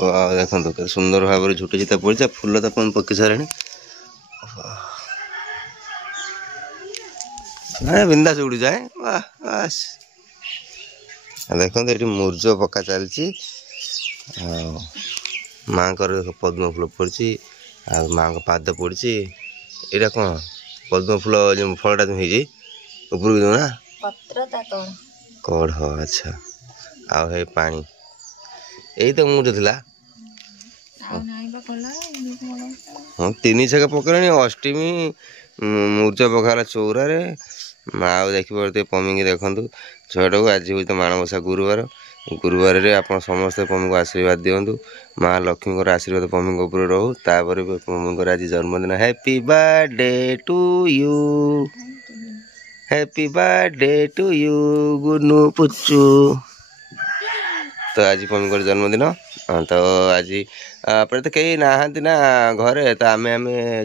देखो के सुंदर भाव में झुटी चिता पड़ी फूल तो पकी सारे बिंदा से उड़ी जाए बस देखो ये मूर्ज पक्का चलती माँ पद्म फूल पड़ी माँ को पाद पड़ी यहाँ कौन पद्म फूल जो फलटा तुम ऊपर की ना कढ़ अच्छा आउ है पानी यही तो मूर्ज थी हाँ 3 छक पकड़े अष्टमी मूर्ज पकाला चौरारे आउ देखिए पमी की देखु छुआटा को आज हूँ तो माणबसा गुरुवार गुरुवार आप समस्ते पमी को आशीर्वाद दिंतु माँ लक्ष्मी आशीर्वाद पमी ऊपर रहू तापर पमी आज जन्मदिन happy birthday to you happy birthday to you Gunu Puchchu तो आज पमी जन्मदिन तो आज अपने तो कहीं नहांती ना घरे तो आम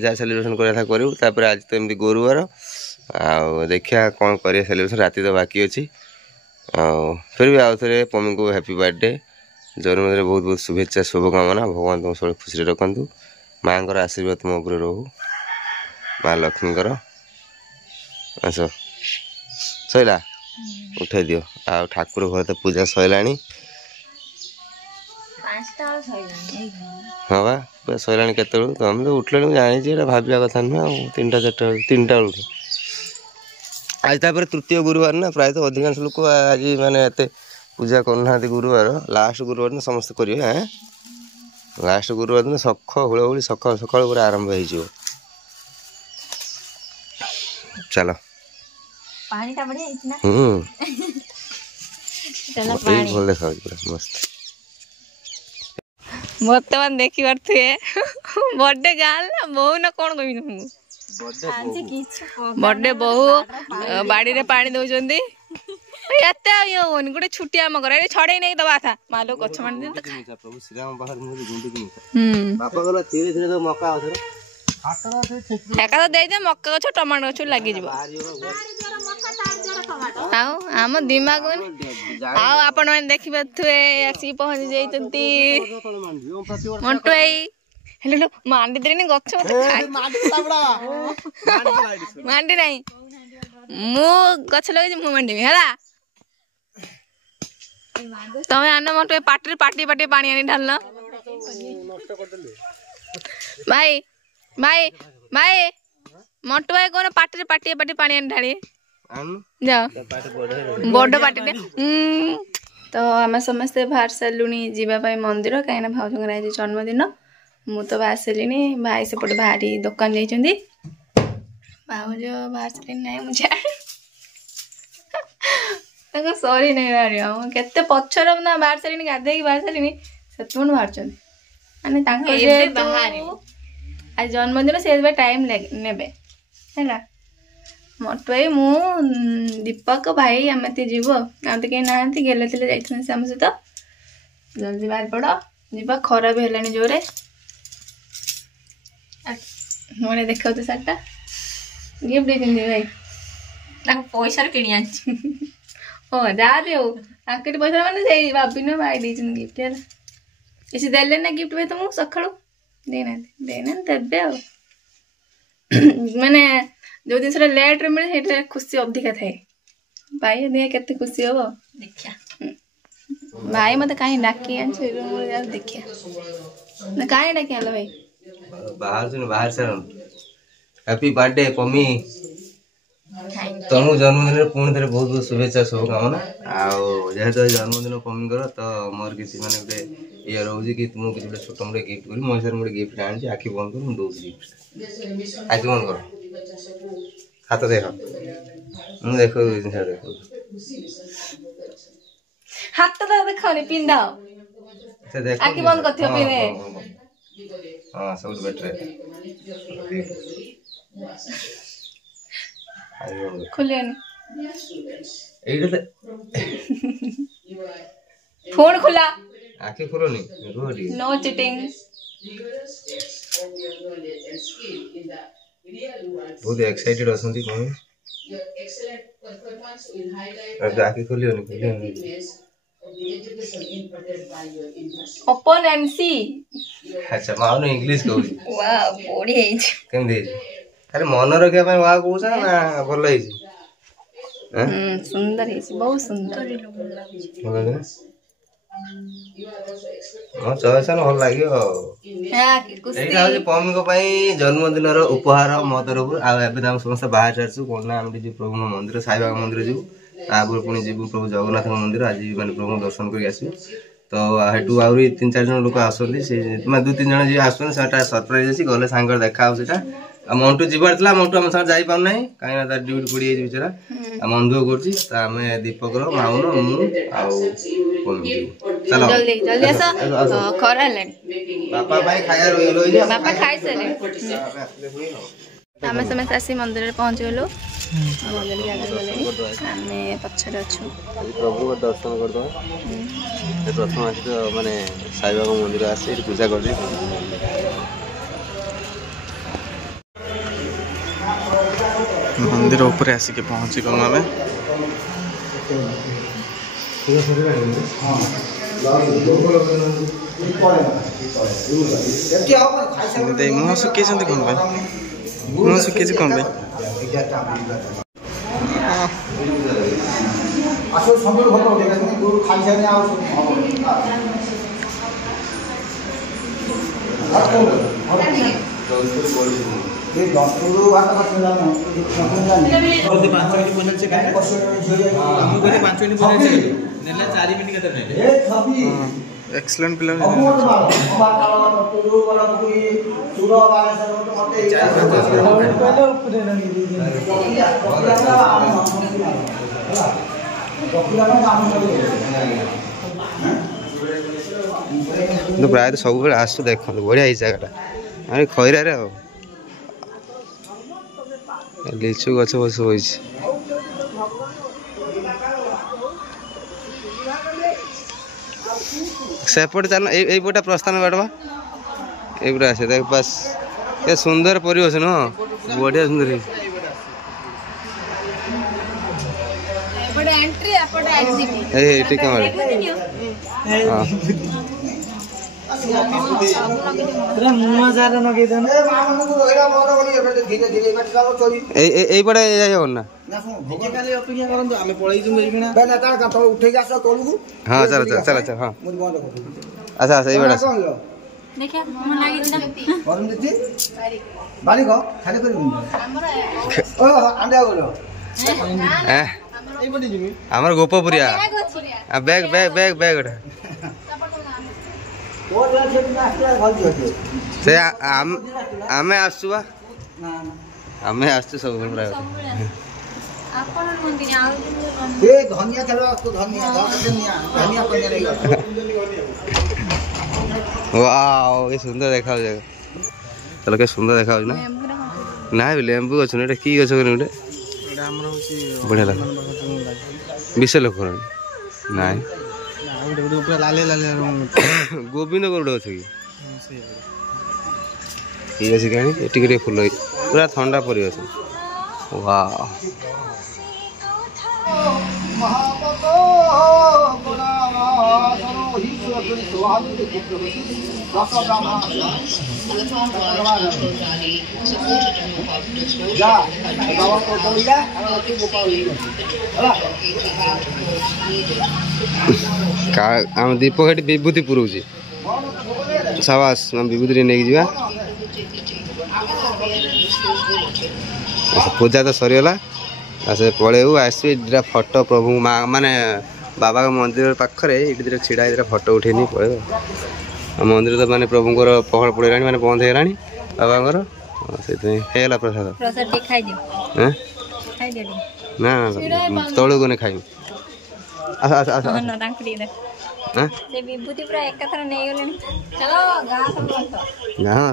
जहाँ सेलिब्रेशन करा करूँ आज तो एमती गुरुवार आ देखिया कौन कर सेलिब्रेशन राति तो बाकी अच्छी फिर भी आउ थे पमी को हैप्पी बर्थडे जन्मदिन बहुत बहुत शुभेच्छा शुभकामना भगवान तुम सब खुशी रखु माँ को आशीर्वाद तुम ऊपर रहू माँ लक्ष्मी आस सैला उठे दियो आ ठाकुर घर तो पूजा सैला हाँ बा पूरा सैला के तुम तो उठल जानी भाविया कथा नुह 3टा 4टा 3टा उठ आज तापर तृतीय गुरुवार ना प्राय तो अधिकांश लोक आज माने एते पूजा करना गुरुवार लास्ट गुरुवार दिन समस्त करेंगे हाँ लास्ट गुरुवार दिन सख हुड़हुड़ी सका सका पूरा आरंभ हो चलो भल देखा पूरा मस्त बर्तमान देखी पारे बर्थडे गाल ना बहु ना कौन कह तुमको बर्थडे बहु बाड़ी रे पानी दौरान गोटे छुट्टी आम घर छड़े नहीं दबा था मालो गछ मांडी प्रभु श्री राम बाहर मुझे गुंडी की बापा गला धीरे धीरे तो मक्का आथर एका तो दे दे मक्का गछ टमाटो गछ लागी जिवो आउ आम दिमाग आउ आपण माने देखि पाथुए आसी पहुंच जाइतंती मंटू आई हेलो मांडी देनी गछ मत खाई मांडी नहीं मु गछ लगे मु मांडी हैला तमे आन मंटू पाटी पाटी पाटी पानी आनी ढालना भाई भाई भाई मंटू भाई कोन पाटी पाटी पाटी पानी आनी ढाली जाओ बड़ पाटी तो आम समस्ते बाहर सारूनी जावाई मंदिर कहीं भाउजर आज जन्मदिन मु तो बाहर सारे भाई सेपटे बाहरी दुकान जाइए भाउज बाहर सारे ना मुझे सरी नहीं बाहर केते पछर ना बाहर सारे गाधे बाहर सारे से बाहर माने आज जन्मदिन से टाइम ने मटू भाई मु दीपक भाई आम जीव आम तो कहीं ना गेले जाम सहित जल्दी बाहर पड़ जा खरा भी है जोरे मोड़े देखा तो सार्टा गिफ्ट देते भाई पैसा किणी ओ जहाँ भी हो आंकट पैसा मैंने भाभी भाई देते गिफ्ट है किसी देले ना गिफ्ट भाई तुमको सकालू देना देबे आ माने जो जिन लेट रे मिले से खुशी अधिका थाए भाई देख केते खुशी हम देखिया भाई मत कहीं डाकी देखिया कहीं डाकी आलो भाई बाहर से हैप्पी बर्थडे पमी तुम जन्मदिन पुणी थे बहुत बहुत शुभेच्छा शुभकामना आहेतु जन्मदिन पमी तो मोर किसी माने गोटे ये रोचे कि तुमको किसी छोट मोटे गिफ्ट करी मो सर गोटे गिफ्ट आनी आखि बंद कर दूसरी गिफ्ट आखि बंद कर हाथ देख मुझे देख देख हाथ तो देखनी पिंधा आखि बंद कर पिंधे हाँ सब बेटर खुले एइटा फोन खुला आखि खोलनी नो चिटिंग बहुत एक्साइटेड असंती कोन आखि खोलियोनी ओपन एंड सी अच्छा माउन इंग्लिश कहूची वाह बड़ी है केमदी खाली मन रखिया ପାଇଁ वा कहूछ ना भल ହେଇଛି सुंदर है बहुत सुंदर हाँ चॉइसन भल लागियो एटा होची पम्मी को ପାଇଁ जन्मदिन रो उपहार मो तरफ आ एबे हम समस्त बाहर चर्चु कोना हम जी प्रभु मंदिर साई बाबा मंदिर जीव आगुर पुणी जीव प्रभु जगन्नाथ मंदिर आज माने प्रभु दर्शन करी आसु तो हेटू आउरी 3-4 जन लोक आसोली से माने 2-3 जन जी आसोन सेटा सरप्राइज अछि गले सांगर देखा हो सेटा आ मंटू जीवार थला मंटू हम संग जाई पाउ नै काई ना तार ड्यूटी पड़ी जाई बिचारा आ मंदु करछि त हमें दीपक रो माउन मु आ चलो जल्दी जल्दी आसो खरा लेन पापा भाई खाया रोई बापा खाई सले आमे समस्त आसी मंदिर पहुंच गेलो मंदिर आगे गले आमे पछरे अछु प्रभु को दर्शन कर दो प्रथम आसी माने साई बाबा मंदिर आसी पूजा कर दे मंदिर ऊपर आसिक पहुँची गलु आम मुह शुक्ई कौन मुह शुक्ई कौन ये डॉक्टर वाला बात चला ना बोलते 5 मिनिट बोलने से काय हम बोलते 5 मिनिट बोलने से नेला 4 मिनिट केतर नेले ए छबी एक्सीलेंट प्लेयर डॉक्टर वाला कोई सुरो वाला से मते पहले ऊपर नहीं तो प्राय तो सब बेले आसु देख बढ़िया ही जगह अरे खैरा रे लिचु गछ बस होई सेपट चल ए पोटा प्रस्थान बाटवा एबरा आसे देख बस ए सुंदर परिवेश न बढ़िया सुंदर एपटे एंट्री एपटे एग्जिट ए ठीक है हां पूरा मुआ जारा नगे देन ए मामन को एरा मोर बोली एबे धीरे धीरे बट चलो चली ए पड़े जाय हो ना ना सुन भगे काले अपेक्षा करन आमे पळई जु मेरिना बे ना ता तो उठे के आसो तोलू हां चल हां मुझ बंद कर अच्छा ए बड़ा देखिया मन लागी ना वरुण दीदी बाली को खाली कर हमर ओ आंडा बोलो ए ए बडी जिमी हमर गोपपुरिया आ बैग बैग बैग बैग उठा से आमे आसुवा ना आमे आसु सब प्राय आपन मंदिर आ ए धनिया चलो तो धनिया धनिया पंजा रे वाओ ये सुंदर देखा जगह चलो के सुंदर देखा ना ना लेम्बू गछ ने की गछ कोन उठे एटा हमर होची बढ़िया लगा विषय लोक नाय ऊपर लाले लाले गोविंद गरुड़ अच्छे ठीक अच्छे कहानी टिके फुल पूरा ठंडा परिवेश वाह आम दीपक हेटी विभूति पुरौची साबास हम विभूति नहीं जा पूजा तो सरीगला से पलू आसो फोटो प्रभु माने बाबा मंदिर पाखे ये छिड़ा फोटो उठे पड़े मंदिर तो माने प्रभुंर पहड़ पड़ेगा माने बंद होगा बाबांर से प्रसाद ना तलू को खाई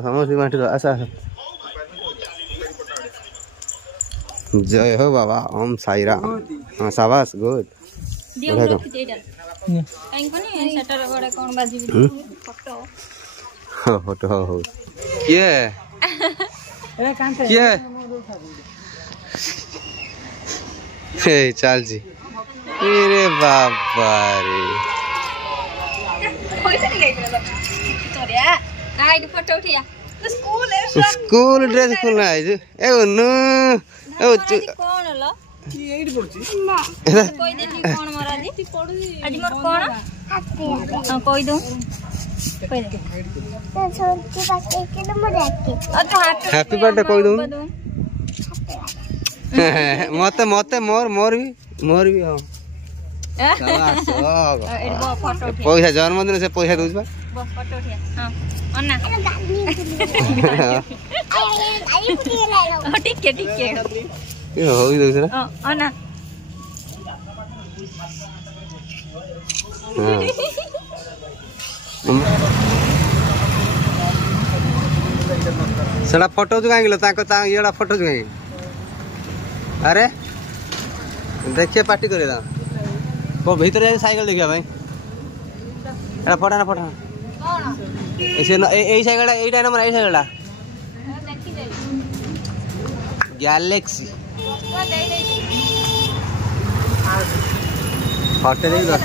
समस्त बांटी दो आस जय हो बाबा ओम साई राम हाँ शाबाश गुड फोटो हो किए किए चल जी अरे बाबा रे फोटो उठिया स्कूल ड्रेस खोलना है ए ओनु ए कौन लो की एडी पड़ची कोई देनी कौन मोरा जी आज मोर कौन हां कोई दो कोई दे हैप्पी बर्थडे कोई दूं मते मते मोर भी हां शाबाश फोटो पैसा जन्मदिन से पैसा दूज बा फोटो उठिया हां अन्ना ठीक है ये हो ही दूसरा अन्ना सड़ा फोटो जो काहे ताको ता येड़ा फोटो जो काहे अरे देखिए पार्टी करे दा को भीतर जाए साइकिल देखिया भाई एड़ा फोटा ना कौन ऐसे न ए cycle Etah number A cycle देखी दे गैलेक्सी दे दे फोटो दे दो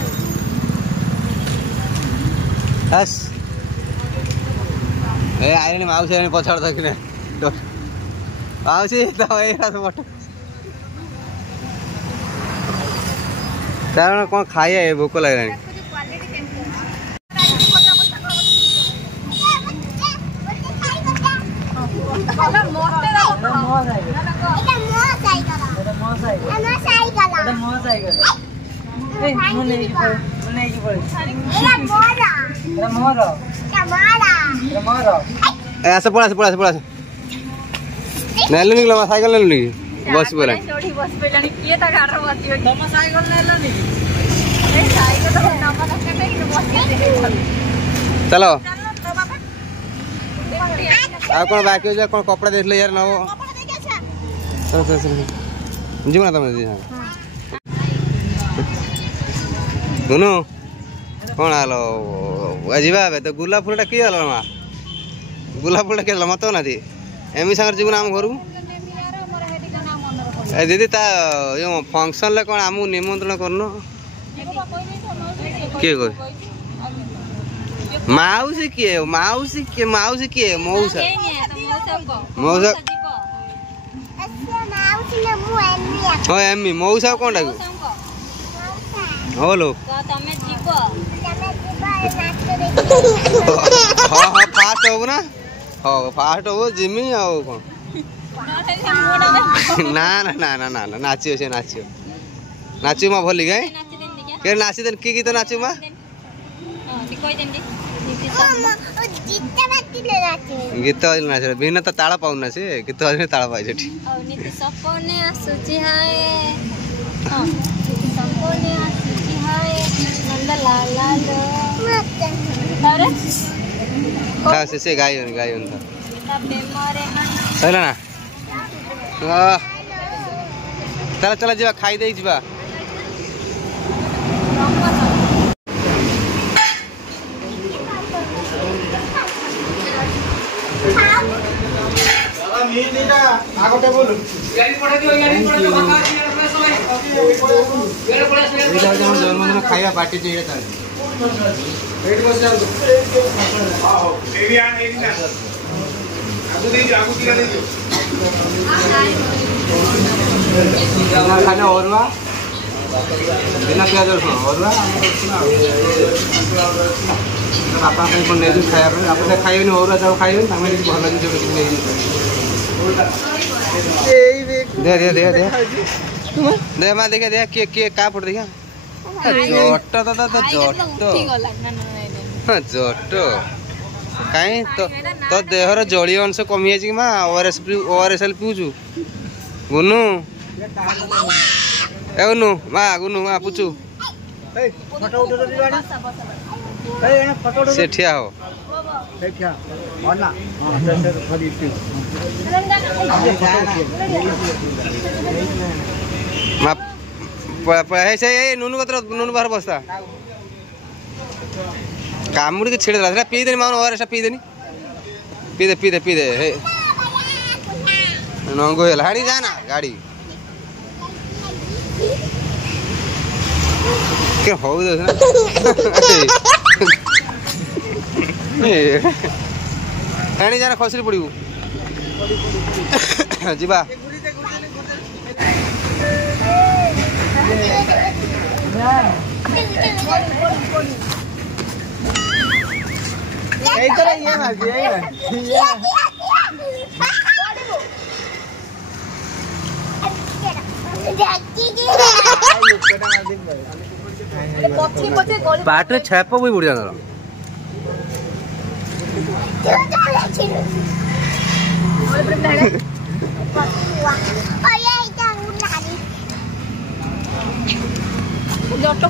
बस ए आइने माउस आइने पछाड़ दकिने माउसी तो ए फोटो तार कौन खाइए भूक लग रहा ऐसे पड़ा नेल निकल साइकिल नेल नी बस बोला छोड़ी बस पे जानी किए ता घर बसी हो तम साइकिल ले लो नी ए साइकिल तो नाम का कटे कि बस चलो चलो तो बाबा आ कौन बाकी हो कौन कपड़ा देख ले यार ना वो कपड़ा देखे अच्छा चल जीव ना तुम दुनु कौन आलो अजीबा तो गुलाब फूलटा किए हलो मा गुलाब फूलटा के मत ना दी एमी संगर जीव ना हम घर ए दीदी ता यो फंक्शन ले कौन आमु निमंत्रण करनो के कोई माउसी के मौसा मौसा ओ एमी मौसा कौन डाकू हो लो हाँ फास्ट हो ना हाँ फास्ट हो जिमी आओ कौन ना नाचियो से नाचियो माँ भली गए के नाची देन की गीत नाचियो माँ गीत नाच भिन्न तो ताला पाउन ना से गीत ताला पाइ सेठी सपने आसुची हाय सपने आसुची हाय नंद लाला लो अरे हां से गायन था तबे मरे मन चला ना चला जीवा खाई दे जीवा जन्मदिन खाଇବା पार्टी चाहिए खाने अरुआ बिना प्याज रसुण अरुआ बापा नहीं खाया आप खाइबे अरुआ चाउल खाइबे भल जिन दे माँ देखा दे किए का फोटो देखा जट दादा तो जट कहीं तो देहर जलीय अंश कमी जाए कि माँ ओआरएस पीऊचु गुनु ए गुनु माँ पूछू से ठिया हो नुनु कतर नुनु बाहर बसता कामुड़ी के छिड़ दे पी देनी माँ ओआरएस पी देनी पी दे नंगो है हाड़ी जाना गाड़ी के हो दे एणी जाना खसरी पड़ू जीवा पाटे छाप भी बुढ़िया जट